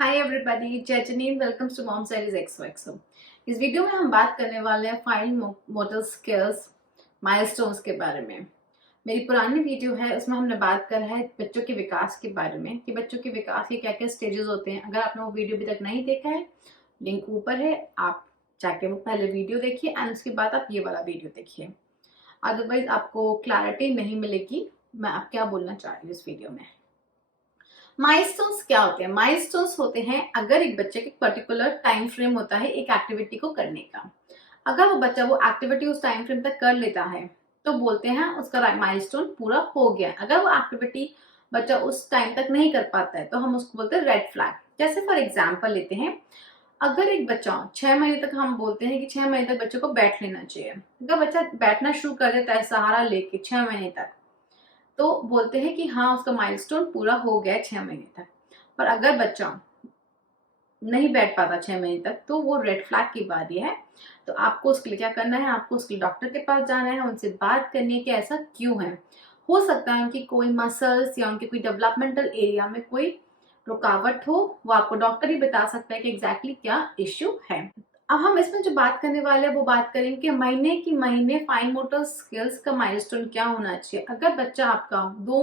Hi everybody, जय जनीन, welcome to mom size एक्सो। इस video में हम बात करने वाले हैं फाइन मोटर स्किल्स माइलस्टोन्स के बारे में। मेरी पुरानी वीडियो है, उसमें हमने बात करा है बच्चों के विकास के बारे में कि बच्चों के विकास के क्या क्या स्टेजेस होते हैं। अगर आपने वो वीडियो अभी तक नहीं देखा है, लिंक ऊपर है, आप जाके वो पहले वीडियो देखिए एंड उसके बाद आप ये वाला वीडियो देखिए। अदरवाइज आपको क्लैरिटी नहीं मिलेगी मैं आप क्या बोलना चाह रही हूँ इस वीडियो में। माइलस्टोन्स क्या होते हैं? माइलस्टोन्स होते हैं अगर एक बच्चे के पर्टिकुलर टाइम फ्रेम होता है एक एक्टिविटी को करने का। अगर वो बच्चा वो एक्टिविटी उस टाइम फ्रेम तक कर लेता है तो बोलते हैं उसका माइलस्टोन पूरा हो गया। अगर वो एक्टिविटी बच्चा उस टाइम तक नहीं कर पाता है तो हम उसको बोलते हैं रेड फ्लैग। जैसे फॉर एग्जाम्पल लेते हैं, अगर एक बच्चा 6 महीने तक, हम बोलते हैं कि 6 महीने तक बच्चे को बैठ लेना चाहिए। अगर बच्चा बैठना शुरू कर देता है सहारा लेके 6 महीने तक, तो बोलते हैं कि हाँ उसका माइलस्टोन पूरा हो गया है 6 महीने तक। पर अगर बच्चा नहीं बैठ पाता 6 महीने तक तो वो रेड फ्लैग की बारी है। तो आपको उसके लिए क्या करना है, आपको उसके लिए डॉक्टर के पास जाना है, उनसे बात करनी है कि ऐसा क्यों है। हो सकता है उनकी कोई मसल्स या उनके कोई डेवलपमेंटल एरिया में कोई रुकावट हो, वो आपको डॉक्टर ही बता सकता है कि एग्जैक्टली क्या इश्यू है। अब हम इसमें जो बात करने वाले हैं वो बात करेंगे कि महीने की महीने फाइन मोटर स्किल्स का माइलस्टोन क्या होना चाहिए। अगर बच्चा आपका दो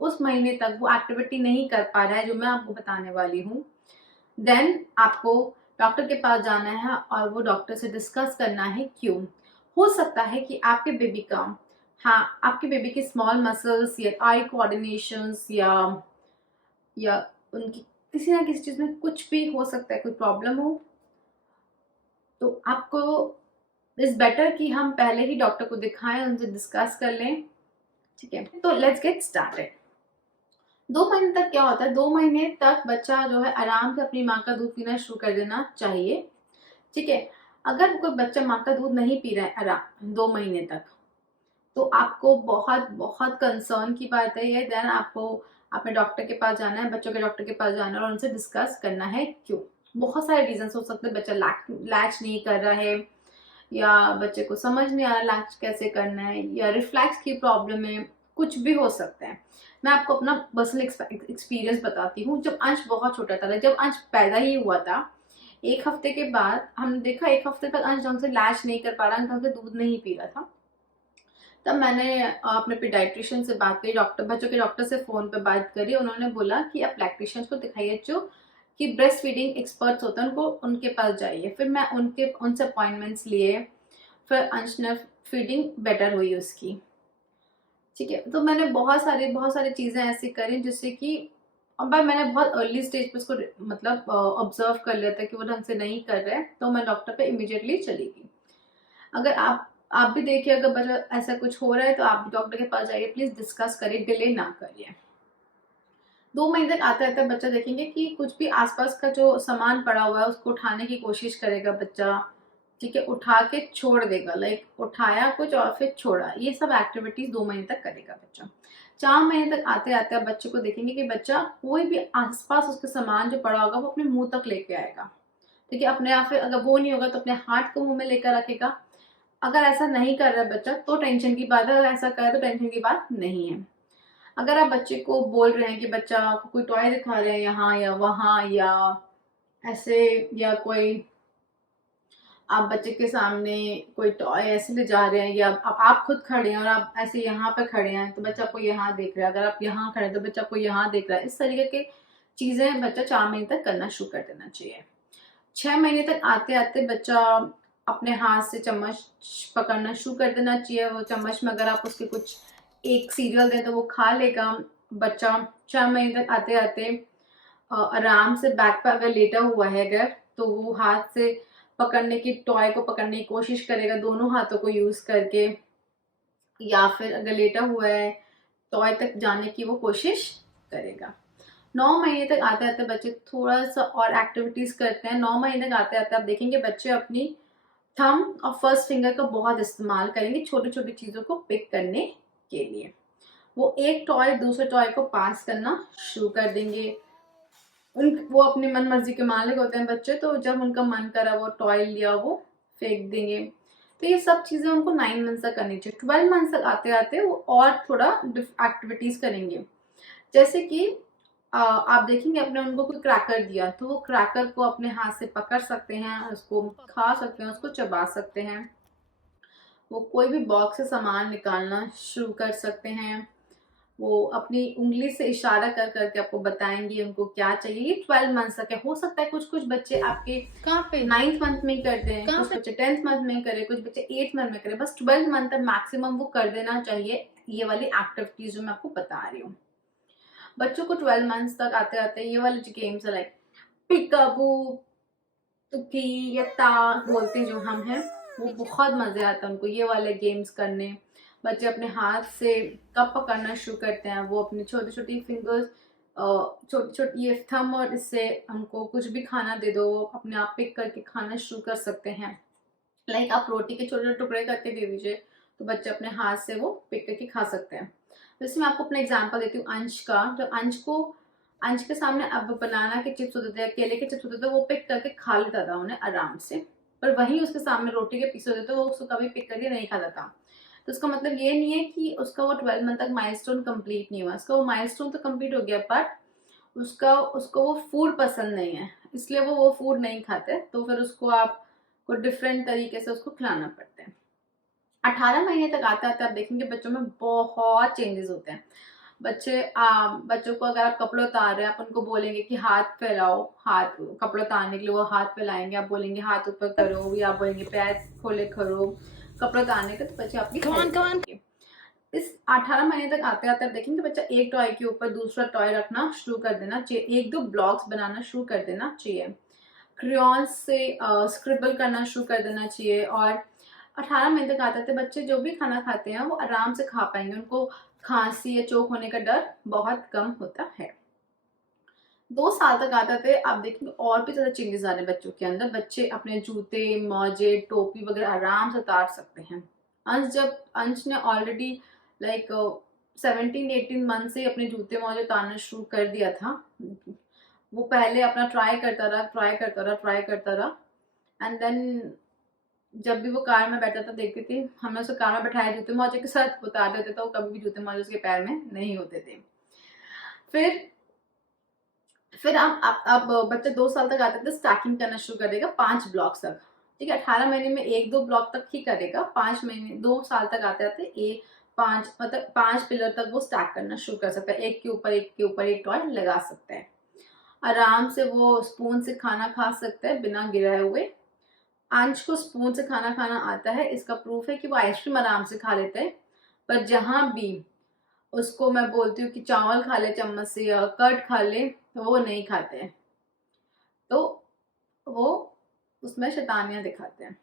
उस महीने तक वो एक्टिविटी नहीं कर पा रहा है जो मैं आपको बताने वाली हूँ, देन आपको डॉक्टर के पास जाना है और वो डॉक्टर से डिस्कस करना है क्यों। हो सकता है कि आपके बेबी का, हाँ, आपके बेबी की स्मॉल मसल्स या आई कोऑर्डिनेशंस या उनकी किसी ना किसी चीज में कुछ भी हो सकता है, कोई प्रॉब्लम हो। तो आपको इज बेटर कि हम पहले ही डॉक्टर को दिखाएं, उनसे डिस्कस कर लें। ठीक है, तो लेट्स गेट स्टार्टेड। 2 महीने तक क्या होता है, 2 महीने तक बच्चा जो है आराम से अपनी माँ का दूध पीना शुरू कर देना चाहिए। ठीक है, अगर कोई बच्चा माँ का दूध नहीं पी रहा है आराम 2 महीने तक, तो आपको बहुत बहुत कंसर्न की बात है ये। देन आपको अपने डॉक्टर के पास जाना है, बच्चों के डॉक्टर के पास जाना है और उनसे डिस्कस करना है क्यों। बहुत सारे रीजन हो सकते हैं, बच्चा लैच नहीं कर रहा है, या बच्चे को समझ नहीं आ रहा लैच कैसे करना है, या रिफ्लेक्स की प्रॉब्लम है, कुछ भी हो सकता है। मैं आपको अपना पर्सनल एक्सपीरियंस बताती हूँ। जब अंश बहुत छोटा था, जब अंश पैदा ही हुआ था, 1 हफ्ते के बाद हमने देखा 1 हफ्ते तक अंश ढंग से लैच नहीं कर पा रहा, ढंग से दूध नहीं पी रहा था। तब मैंने अपने पीडियाट्रिशियन से बात करी, डॉक्टर, बच्चों के डॉक्टर से फोन पे बात करी। उन्होंने बोला कि आप लैक्टेशन को दिखाइए, जो कि ब्रेस्ट फीडिंग एक्सपर्ट्स होते हैं उनको, उनके पास जाइए। फिर मैं उनसे अपॉइंटमेंट्स लिए, फिर अंश ने फीडिंग बेटर हुई उसकी। ठीक है, तो मैंने बहुत सारी चीजें ऐसी करी जिससे कि अब मैंने बहुत अर्ली स्टेज पे उसको मतलब ऑब्जर्व कर लिया था कि वो ढंग से नहीं कर रहे हैं, तो मैं डॉक्टर पे इमीडिएटली चली गई। अगर आप भी देखिए, अगर बच्चा ऐसा कुछ हो रहा है तो आप भी डॉक्टर के पास जाइए, प्लीज डिस्कस करिए, डिले ना करिए। 2 महीने तक आते आते बच्चा देखेंगे कि कुछ भी आसपास का जो सामान पड़ा हुआ है उसको उठाने की कोशिश करेगा बच्चा। ठीक है, उठा के छोड़ देगा, लाइक उठाया कुछ और फिर छोड़ा, ये सब एक्टिविटीज 2 महीने तक करेगा बच्चा। 4 महीने तक आते आते आप बच्चे को देखेंगे कि बच्चा कोई भी आसपास उसके सामान जो पड़ा होगा वो अपने मुंह तक लेके आएगा। ठीक है, अपने आप, फिर अगर वो नहीं होगा तो अपने हाथ को मुंह में लेकर रखेगा। अगर ऐसा नहीं कर रहा है बच्चा तो टेंशन की बात है, अगर ऐसा करे तो टेंशन की बात नहीं है। अगर आप बच्चे को बोल रहे हैं कि बच्चा को कोई टॉय दिखा रहे हैं यहाँ या वहाँ, या ऐसे, या कोई आप बच्चे के सामने कोई टॉय ऐसे ले जा रहे हैं, या आप खुद खड़े हैं और आप ऐसे यहाँ पे खड़े हैं तो बच्चा को यहाँ देख रहा है, अगर आप यहाँ खड़े हैं तो बच्चा को यहाँ देख रहा है, इस तरीके की चीजें बच्चा 4 महीने तक करना शुरू कर देना चाहिए। 6 महीने तक आते आते बच्चा अपने हाथ से चम्मच पकड़ना शुरू कर देना चाहिए। वो चम्मच में अगर आप उसके कुछ एक सीरियल दें तो वो खा लेगा बच्चा। 4 महीने तक आते आते आराम से बैक पर अगर लेटा हुआ है अगर, तो वो हाथ से पकड़ने की, टॉय को पकड़ने की कोशिश करेगा दोनों हाथों को यूज करके, या फिर अगर लेटा हुआ है टॉय तक जाने की वो कोशिश करेगा। 9 महीने तक आते आते बच्चे थोड़ा सा और एक्टिविटीज करते हैं। 9 महीने तक आते आते आप देखेंगे बच्चे अपनी थंब और फर्स्ट फिंगर का बहुत इस्तेमाल करेंगे छोटी छोटी चीजों को पिक करने के लिए। वो एक टॉय दूसरे टॉय को पास करना शुरू कर देंगे। वो अपनी मन मर्जी के मालिक होते हैं बच्चे, तो जब उनका मन करा वो टॉय लिया वो फेंक देंगे। तो ये सब चीजें उनको 9 मंथ तक करनी चाहिए। 12 मंथ तक आते आते वो और थोड़ा एक्टिविटीज करेंगे, जैसे कि आप देखेंगे आपने उनको कोई क्रैकर दिया तो वो क्रैकर को अपने हाथ से पकड़ सकते हैं, उसको खा सकते हैं, उसको चबा सकते हैं। वो कोई भी बॉक्स से सामान निकालना शुरू कर सकते हैं। वो अपनी उंगली से इशारा कर करके आपको बताएंगे उनको क्या चाहिए। ये 12 मंथ तक है। हो सकता है कुछ कुछ बच्चे आपके कहाँ पे 9th मंथ में करते हैं, कहाँ कुछ पे बच्चे 10th मंथ में करे, कुछ बच्चे 8th मंथ में करे। बस 12 मंथ तक मैक्सिमम वो कर देना चाहिए ये वाली एक्टिविटीज जो मैं आपको बता रही हूँ। बच्चों को 12 मंथ्स तक आते आते ये वाले जो गेम्स है लाइक पिकाबू, तुकी या ता बोलते हैं जो हम हैं, वो बहुत मजे आता है उनको ये वाले गेम्स करने। बच्चे अपने हाथ से कप पकड़ना शुरू करते हैं, वो अपनी छोटी छोटी फिंगर्स, छोटी छोटी ये थंब और इससे हमको कुछ भी खाना दे दो, वो अपने आप पिक करके खाना शुरू कर सकते हैं। लाइक आप रोटी के छोटे छोटे टुकड़े करके दे दीजिए तो बच्चे अपने हाथ से वो पिक करके खा सकते हैं। तो इसमें आपको अपना एग्जांपल देती हूँ अंश का। जो अंश के सामने अब बनाना के चिप्स होते थे, केले के चिप्स होते थे, वो पिक करके खा लेता था उन्हें आराम से। पर वहीं उसके सामने रोटी के पीस होते थे, वो उसको कभी पिक करके नहीं खाता था। तो उसका मतलब ये नहीं है कि उसका वो 12 मंथ तक माइलस्टोन कंप्लीट नहीं हुआ। उसका वो माइलस्टोन तो कंप्लीट हो गया, बट उसको वो फूड पसंद नहीं है, इसलिए वो फूड नहीं खाते। तो फिर उसको आप को डिफरेंट तरीके से उसको खिलाना पड़ता है। 18 महीने तक आते आते आप देखेंगे बच्चों में बहुत चेंजेस होते हैं। बच्चों को अगर आप कपड़े उतार रहे हैं, आप उनको बोलेंगे कि हाथ फैलाओ, हाथ कपड़े उतारने के लिए वो हाथ फैलाएंगे। आप बोलेंगे हाथ ऊपर करो, या आप बोलेंगे पैर खोले करो कपड़े उतारने के, तो बच्चे आपकी हेल्प करेंगे। इस 18 महीने तक आते आते आप देखेंगे बच्चा एक टॉय के ऊपर दूसरा टॉय रखना शुरू कर देना चाहिए, एक दो ब्लॉक्स बनाना शुरू कर देना चाहिए, क्रेयॉन्स से स्क्रिबल करना शुरू कर देना चाहिए। और 18 महीने तक आते थे बच्चे जो भी खाना खाते हैं वो आराम से खा पाएंगे, उनको खांसी या चोक होने का डर बहुत कम होता है। 2 साल तक आते थे आप देखेंगे और भी ज्यादा चेंजेस आ रहे हैं बच्चों के अंदर। बच्चे अपने जूते मोजे टोपी वगैरह आराम से उतार सकते हैं। अंश ने ऑलरेडी लाइक 17-18 मंथ से अपने जूते मोजे उतारना शुरू कर दिया था। वो पहले अपना ट्राई करता रहा एंड देन जब भी वो कार में बैठा था देखती थी, हमने उसे कार में बैठाया जूते मोजे के साथ उतार देते थे, वो कभी भी जूते मोजे उसके पैर में नहीं होते थे। फिर फिर अब बच्चे 2 साल तक आते थे स्टैकिंग करना शुरू कर देगा 5 ब्लॉक्स तक। ठीक है, 18 महीने में 1-2 ब्लॉक तक ही करेगा। 5 महीने 2 साल तक आते आते 5 मतलब 5 पिलर तक वो स्टैक करना शुरू कर सकता है, एक के ऊपर एक टॉय लगा सकता है। आराम से वो स्पून से खाना खा सकता है बिना गिराए हुए। अंश को स्पून से खाना खाना आता है, इसका प्रूफ है कि वो आइसक्रीम आराम से खा लेता है। पर जहां भी उसको मैं बोलती हूँ कि चावल खा ले चम्मच से या कर्ड खा ले तो वो नहीं खाते हैं, तो वो उसमें शैतानियां दिखाते हैं।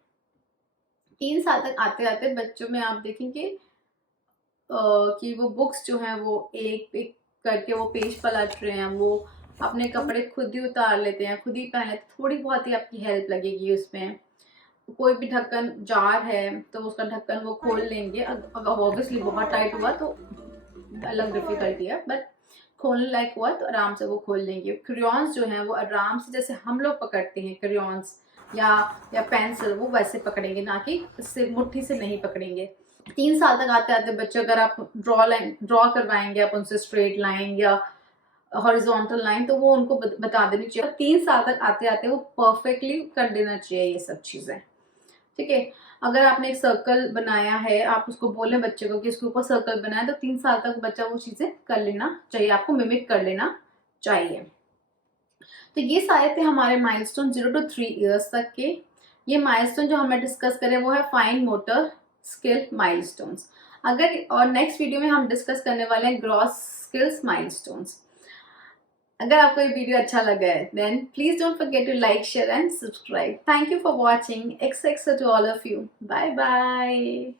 3 साल तक आते आते बच्चों में आप देखेंगे कि वो बुक्स जो हैं वो एक एक करके वो पेज पलट रहे हैं, वो अपने कपड़े खुद ही उतार लेते हैं, खुद ही पहन लेते हैं। थोड़ी बहुत ही आपकी हेल्प लगेगी उसमें। कोई भी ढक्कन जार है तो उसका ढक्कन वो खोल लेंगे, अगर ऑब्वियसली बहुत टाइट हुआ तो अलग डिफिकल्टी है, बट खोलने लायक हुआ तो आराम से वो खोल लेंगे। क्रेयॉन्स जो है वो आराम से जैसे हम लोग पकड़ते हैं क्रेयॉन्स या पेंसिल, वो वैसे पकड़ेंगे, ना कि इससे मुट्ठी से नहीं पकड़ेंगे। 3 साल तक आते आते बच्चे अगर आप ड्रॉ करवाएंगे आप उनसे स्ट्रेट लाइन या हॉरिजॉन्टल लाइन, तो वो उनको बता देनी चाहिए। 3 साल तक आते आते वो परफेक्टली कर देना चाहिए ये सब चीजें। ठीक है, अगर आपने एक सर्कल बनाया है, आप उसको बोले बच्चे को कि इसके ऊपर सर्कल बनाए, तो 3 साल तक बच्चा वो चीजें कर लेना चाहिए, आपको मिमिक कर लेना चाहिए। तो ये सारे थे हमारे माइलस्टोन 0 to 3 इयर्स तक के। ये माइलस्टोन जो हमने डिस्कस करे वो है फाइन मोटर स्किल माइलस्टोन्स। अगर और नेक्स्ट वीडियो में हम डिस्कस करने वाले हैं ग्रॉस स्किल्स माइलस्टोन्स। अगर आपको ये वीडियो अच्छा लगा है then please don't forget to like share and subscribe. Thank you for watching. Thanks to all of you. Bye bye.